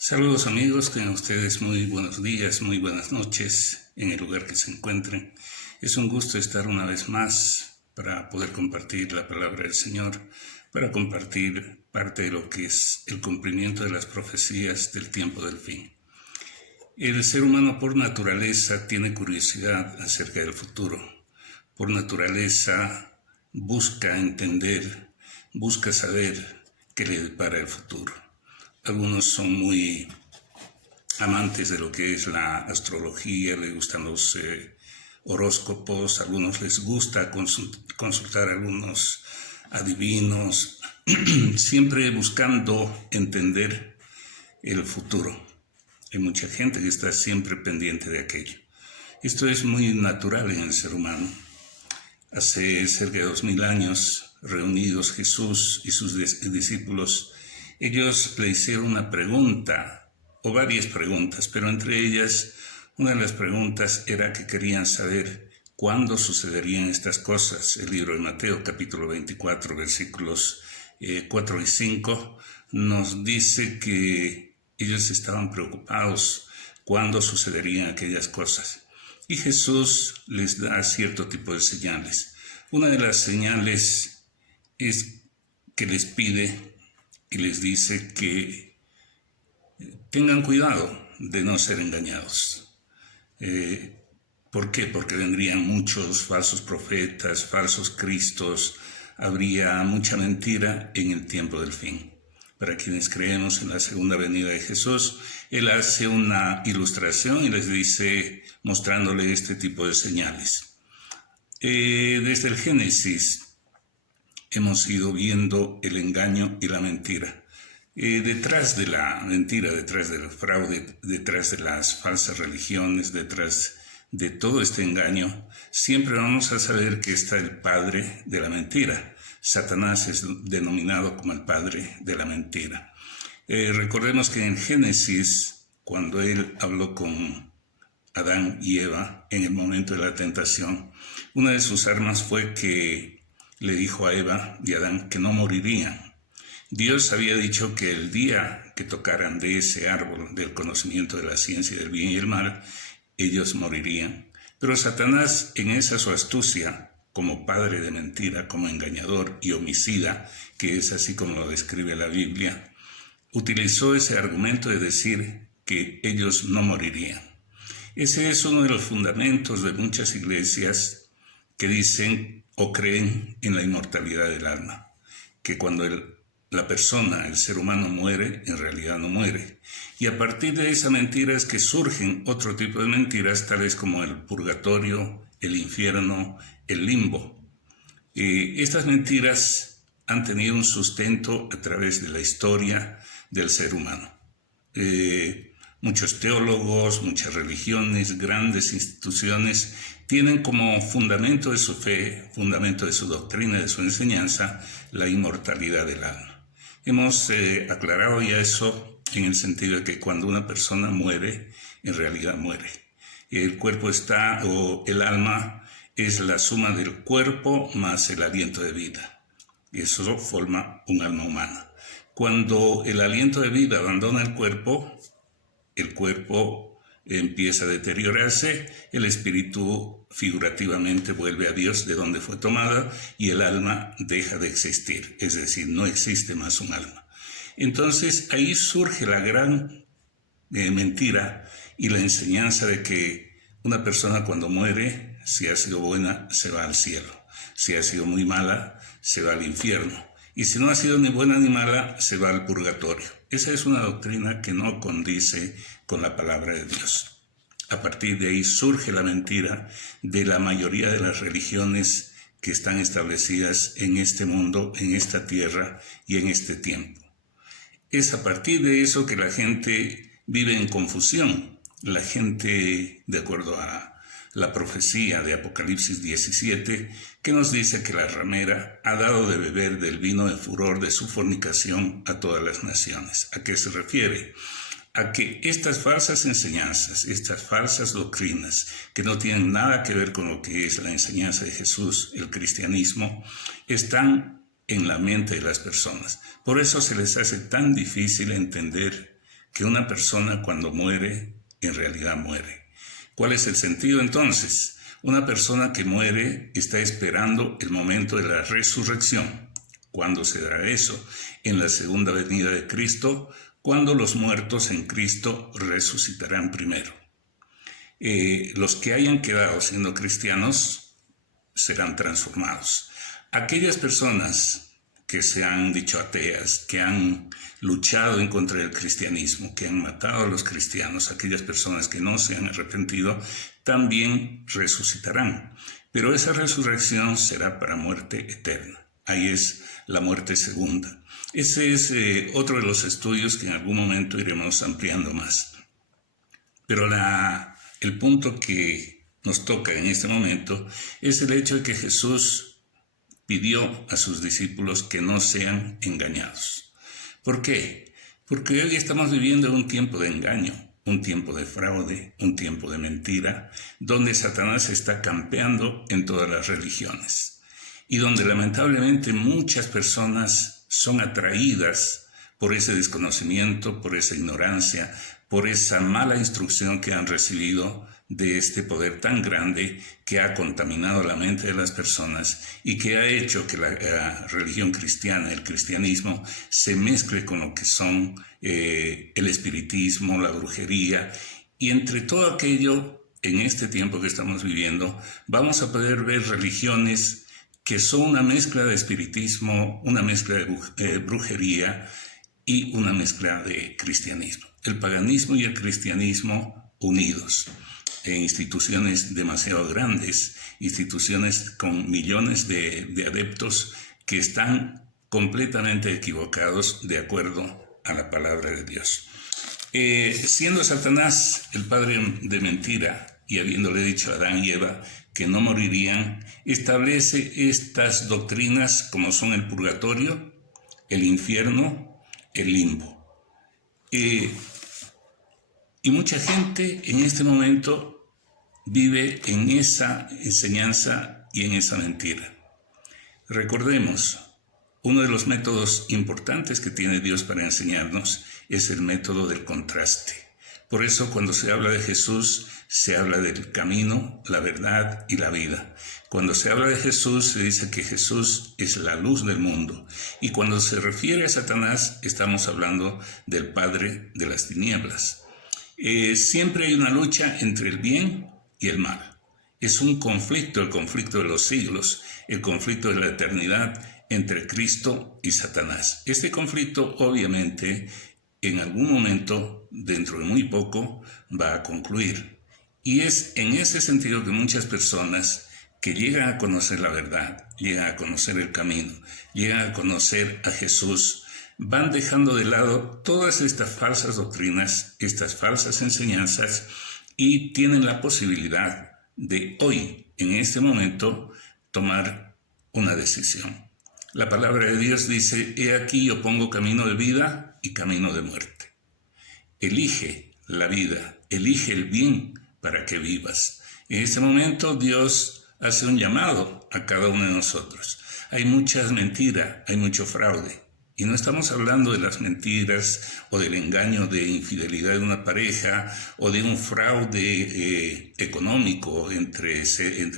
Saludos amigos, tengan ustedes muy buenos días, muy buenas noches en el lugar que se encuentren. Es un gusto estar una vez más para poder compartir la palabra del Señor, para compartir parte de lo que es el cumplimiento de las profecías del tiempo del fin. El ser humano por naturaleza tiene curiosidad acerca del futuro. Por naturaleza busca entender, busca saber qué le depara el futuro. Algunos son muy amantes de lo que es la astrología, les gustan los horóscopos, a algunos les gusta consultar a algunos adivinos, siempre buscando entender el futuro. Hay mucha gente que está siempre pendiente de aquello. Esto es muy natural en el ser humano. Hace cerca de 2000 años, reunidos Jesús y sus discípulos, ellos le hicieron una pregunta, o varias preguntas, pero entre ellas, una de las preguntas era que querían saber cuándo sucederían estas cosas. El libro de Mateo, capítulo 24, versículos 4 y 5, nos dice que ellos estaban preocupados cuándo sucederían aquellas cosas. Y Jesús les da cierto tipo de señales. Una de las señales es que les pide y les dice que tengan cuidado de no ser engañados. ¿Por qué? Porque vendrían muchos falsos profetas, falsos cristos, habría mucha mentira en el tiempo del fin. Para quienes creemos en la segunda venida de Jesús, Él hace una ilustración y les dice, mostrándole este tipo de señales. Desde el Génesis hemos ido viendo el engaño y la mentira. Detrás de la mentira, detrás del fraude, detrás de las falsas religiones, detrás de todo este engaño, siempre vamos a saber que está el padre de la mentira. Satanás es denominado como el padre de la mentira. Recordemos que en Génesis, cuando él habló con Adán y Eva en el momento de la tentación, una de sus armas fue que le dijo a Eva y Adán que no morirían. Dios había dicho que el día que tocaran de ese árbol del conocimiento de la ciencia del bien y el mal, ellos morirían. Pero Satanás, en esa su astucia, como padre de mentira, como engañador y homicida, que es así como lo describe la Biblia, utilizó ese argumento de decir que ellos no morirían. Ese es uno de los fundamentos de muchas iglesias que dicen o creen en la inmortalidad del alma, que cuando la persona, el ser humano muere, en realidad no muere. Y a partir de esa mentira es que surgen otro tipo de mentiras, tales como el purgatorio, el infierno, el limbo. Estas mentiras han tenido un sustento a través de la historia del ser humano. Muchos teólogos, muchas religiones, grandes instituciones tienen como fundamento de su fe, fundamento de su doctrina, de su enseñanza, la inmortalidad del alma. Hemos aclarado ya eso en el sentido de que cuando una persona muere, en realidad muere. El cuerpo o el alma es la suma del cuerpo más el aliento de vida. Eso forma un alma humana. Cuando el aliento de vida abandona el cuerpo empieza a deteriorarse, el espíritu figurativamente vuelve a Dios de donde fue tomada y el alma deja de existir, es decir, no existe más un alma. Entonces ahí surge la gran mentira y la enseñanza de que una persona cuando muere, si ha sido buena, se va al cielo, si ha sido muy mala, se va al infierno. Y si no ha sido ni buena ni mala, se va al purgatorio. Esa es una doctrina que no condice con la palabra de Dios. A partir de ahí surge la mentira de la mayoría de las religiones que están establecidas en este mundo, en esta tierra y en este tiempo. Es a partir de eso que la gente vive en confusión. La gente, de acuerdo a la profecía de Apocalipsis 17, que nos dice que la ramera ha dado de beber del vino de furor de su fornicación a todas las naciones. ¿A qué se refiere? A que estas falsas enseñanzas, estas falsas doctrinas, que no tienen nada que ver con lo que es la enseñanza de Jesús, el cristianismo, están en la mente de las personas. Por eso se les hace tan difícil entender que una persona cuando muere, en realidad muere. ¿Cuál es el sentido entonces? Una persona que muere está esperando el momento de la resurrección. ¿Cuándo se dará eso? En la segunda venida de Cristo, cuando los muertos en Cristo resucitarán primero. Los que hayan quedado siendo cristianos serán transformados. Aquellas personas que se han dicho ateas, que han luchado en contra del cristianismo, que han matado a los cristianos, aquellas personas que no se han arrepentido, también resucitarán. Pero esa resurrección será para muerte eterna. Ahí es la muerte segunda. Ese es otro de los estudios que en algún momento iremos ampliando más. Pero el punto que nos toca en este momento es el hecho de que Jesús pidió a sus discípulos que no sean engañados. ¿Por qué? Porque hoy estamos viviendo un tiempo de engaño, un tiempo de fraude, un tiempo de mentira, donde Satanás está campeando en todas las religiones y donde lamentablemente muchas personas son atraídas por ese desconocimiento, por esa ignorancia, por esa mala instrucción que han recibido de este poder tan grande que ha contaminado la mente de las personas y que ha hecho que la religión cristiana, el cristianismo, se mezcle con lo que son el espiritismo, la brujería, y entre todo aquello, en este tiempo que estamos viviendo, vamos a poder ver religiones que son una mezcla de espiritismo, una mezcla de brujería y una mezcla de cristianismo. El paganismo y el cristianismo unidos en instituciones demasiado grandes, instituciones con millones de adeptos que están completamente equivocados de acuerdo a la palabra de Dios. Siendo Satanás el padre de mentira y habiéndole dicho a Adán y Eva que no morirían, establece estas doctrinas como son el purgatorio, el infierno, el limbo. Y mucha gente en este momento vive en esa enseñanza y en esa mentira. Recordemos, uno de los métodos importantes que tiene Dios para enseñarnos es el método del contraste. Por eso cuando se habla de Jesús, se habla del camino, la verdad y la vida. Cuando se habla de Jesús, se dice que Jesús es la luz del mundo. Y cuando se refiere a Satanás, estamos hablando del padre de las tinieblas. Siempre hay una lucha entre el bien y el mal. Es un conflicto, el conflicto de los siglos, el conflicto de la eternidad entre Cristo y Satanás. Este conflicto, obviamente, en algún momento, dentro de muy poco, va a concluir. Y es en ese sentido que muchas personas que llegan a conocer la verdad, llegan a conocer el camino, llegan a conocer a Jesús, van dejando de lado todas estas falsas doctrinas, estas falsas enseñanzas, y tienen la posibilidad de hoy, en este momento, tomar una decisión. La palabra de Dios dice: he aquí yo pongo camino de vida y camino de muerte. Elige la vida, elige el bien para que vivas. En este momento Dios hace un llamado a cada uno de nosotros. Hay muchas mentiras, hay mucho fraude. Y no estamos hablando de las mentiras o del engaño de infidelidad de una pareja o de un fraude económico entre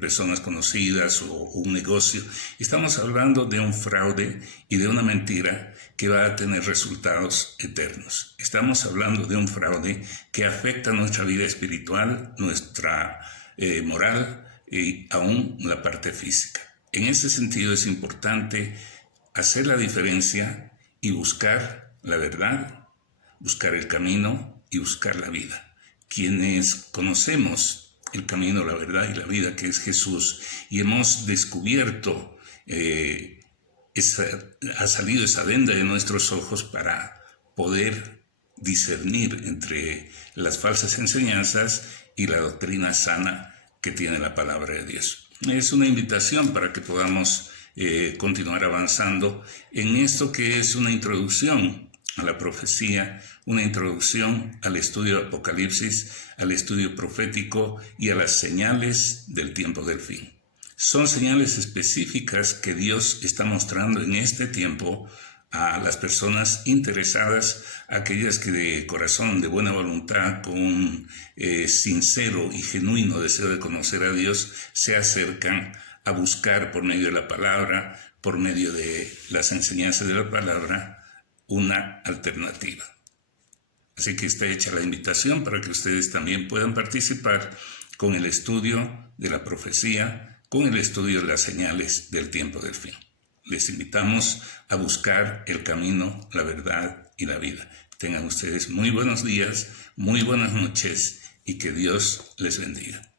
personas conocidas o un negocio. Estamos hablando de un fraude y de una mentira que va a tener resultados eternos. Estamos hablando de un fraude que afecta nuestra vida espiritual, nuestra moral y aún la parte física. En ese sentido es importante hacer la diferencia y buscar la verdad, buscar el camino y buscar la vida. Quienes conocemos el camino, la verdad y la vida, que es Jesús, y hemos descubierto, ha salido esa venda de nuestros ojos para poder discernir entre las falsas enseñanzas y la doctrina sana que tiene la palabra de Dios. Es una invitación para que podamos continuar avanzando en esto que es una introducción a la profecía, una introducción al estudio de Apocalipsis, al estudio profético y a las señales del tiempo del fin. Son señales específicas que Dios está mostrando en este tiempo a las personas interesadas, aquellas que de corazón, de buena voluntad, con sincero y genuino deseo de conocer a Dios, se acercan a buscar por medio de la palabra, por medio de las enseñanzas de la palabra, una alternativa. Así que está hecha la invitación para que ustedes también puedan participar con el estudio de la profecía, con el estudio de las señales del tiempo del fin. Les invitamos a buscar el camino, la verdad y la vida. Tengan ustedes muy buenos días, muy buenas noches y que Dios les bendiga.